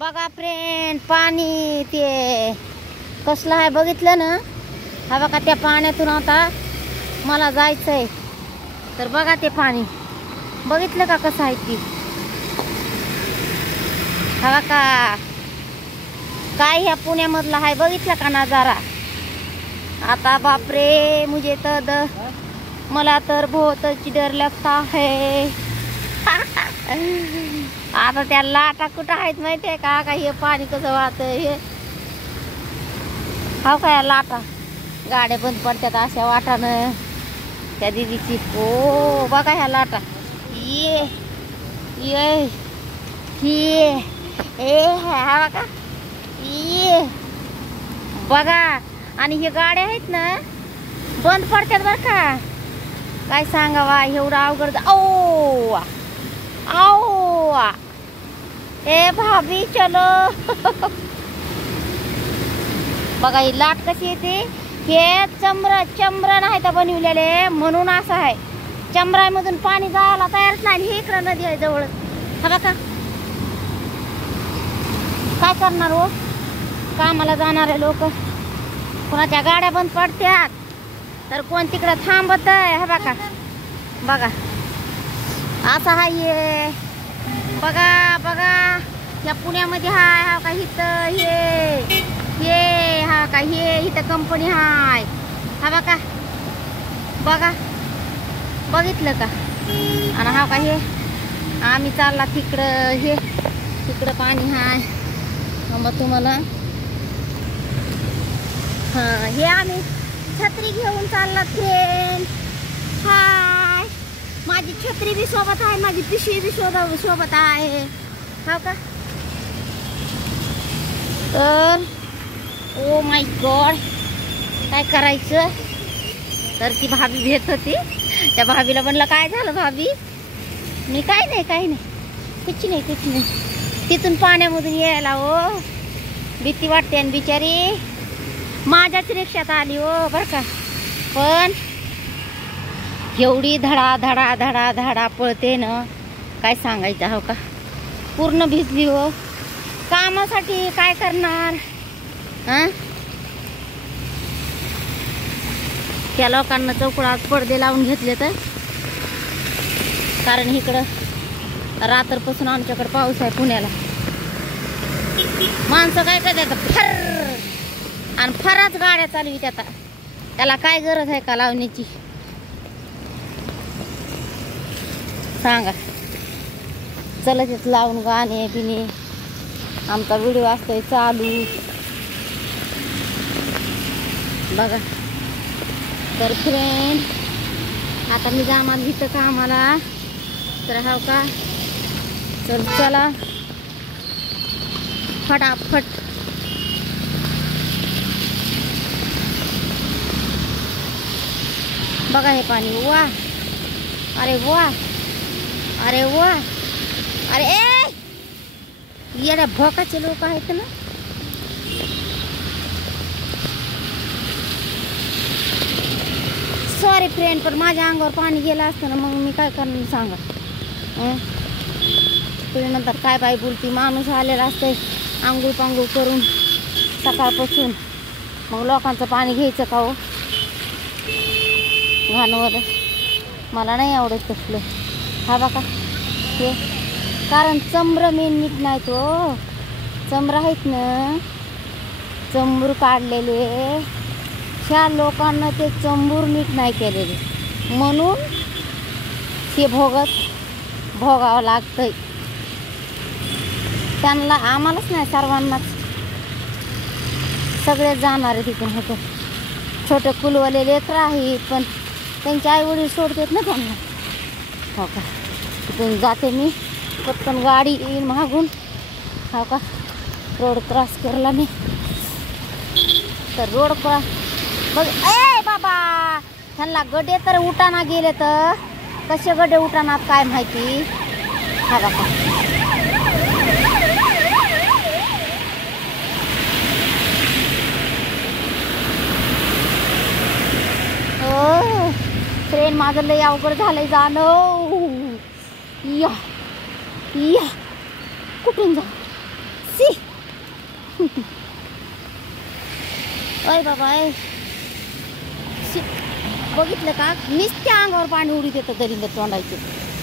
बघा फ्रेंड, पाणी ते कसलं आहे बघितलं ना. हा बघा, त्या पाण्यातून आता मला जायचंय. तर बघा ते पाणी बघितलं का कसं आहे ती. हा बघा काय ह्या पुण्यामधला आहे बघितलं का नजारा. आता बापरे, मुझे तर मला तर बहुत डर लगता है. आता त्या लाटा कुठं आहेत माहितीये का हे पाणी कसं वाहतंय हे. हा काय लाटा, गाड्या बंद पडतात अशा वाटानं त्या दिदीची. ओ बघा ह्या लाटा, ये ये ये ए हा बघा ये बघा. आणि हे गाड्या आहेत ना बंद पडतात बर का. काय सांगावा एवढं अवघड. ओ आओ ए भाभी चलो. बघा ही लाट कशी येते. हे चंद्र नाही तर बनवलेले म्हणून असं आहे. चंद्रामधून पाणी जायला तयारच नाही. हे इकडं नदी आहे जवळ. हा बघा काय करणार हो, कामाला जाणारे लोक. कोणाच्या गाड्या बंद पडत्यात तर कोण तिकडं थांबत आहे. हा बघा बघा असं आहे. बघा बघा या पुण्यामध्ये हाय. हा का इथं हे हा का हे इथं कंपनी हाय. हा बघा बघा बघितलं का. आणि हा का हे आम्ही चालला तिकडं. हे तिकडं पाणी हाय. मग तुम्हाला हां हे आम्ही छत्री घेऊन चालला फ्रेंड. हाय, माझी छत्री बी सोबत आहे, माझी पिशवी बी सोबत आहे. हो का. तर ओ माय गॉड काय करायचं. तर ती भाभी भेट होती. त्या भाभीला म्हणलं काय झालं भाभी. मी काही नाही कुछ नाही. तिथून पाण्यामधून यायला हो भीती वाटते. आणि बिचारी माझ्याच रिक्षात आली हो बरं का. पण एवढी धडा धडा धडा धडा पळते ना काय सांगायचं. हो का पूर्ण भिजली हो. कामासाठी काय करणार. हां त्या लोकांना चौकडात पडदे लावून घेतले तर. कारण इकडं रात्रपासून आमच्याकडे पाऊस आहे पुण्याला. माणसं काय करतात फर आणि फराच गाड्या चालवीत. आता त्याला काय गरज आहे का लावण्याची सांगा. चला तिथं लावून गाणे बिणे. आमचा व्हिडिओ असतोय चालू बघा. तर फ्रेंड आता मी जाणार इथं कामाला. तर हो का तर चला फटाफट. बघा हे पाणी. वा अरे वा अरे वा अरे ए येड्या भोकाचे लोक आहेत ना. सॉरी फ्रेंड, पण माझ्या अंगावर पाणी गेलं असतं ना मग मी काय करणार सांगा. तुम्ही म्हणतात काय बाई बोलती. माणूस आलेला असतंय आंघोळ पांघोळ करून सकाळपासून. मग लोकांचं पाणी घ्यायचं का हो घाणवलं. मला नाही आवडत तसलं. हा बघा हे कारण चंब्र मेन नीट नाही तो. चंब्र आहेत ना चंबूर काढलेले. ह्या लोकांना ते चंबूर नीट नाही केलेले म्हणून ते भोगावं लागतंय त्यांना. आम्हालाच नाही सर्वांनाच. सगळे जाणारे तिथून होतं. छोटे कुलवाले लेकरं आहेत पण त्यांचे आई वडील सोडतात ना त्यांना. हो का तिथून जाते मी. पटकन गाडी येईन मागून. हो का रोड क्रॉस केला मी. तर रोड क्रॉस बघ ए बाबा. त्यांना गड्डे तर उठाना गेले तर कसे गड्डे उठानात काय माहिती. हा बाबा हो ट्रेन माझं लय अवघड झालंय जाणं. या या कुठून जा सी अय बाबा अय बघितलं का नुसत्या अंगावर पाणी उडीत येतं दरिंग तोंडायचे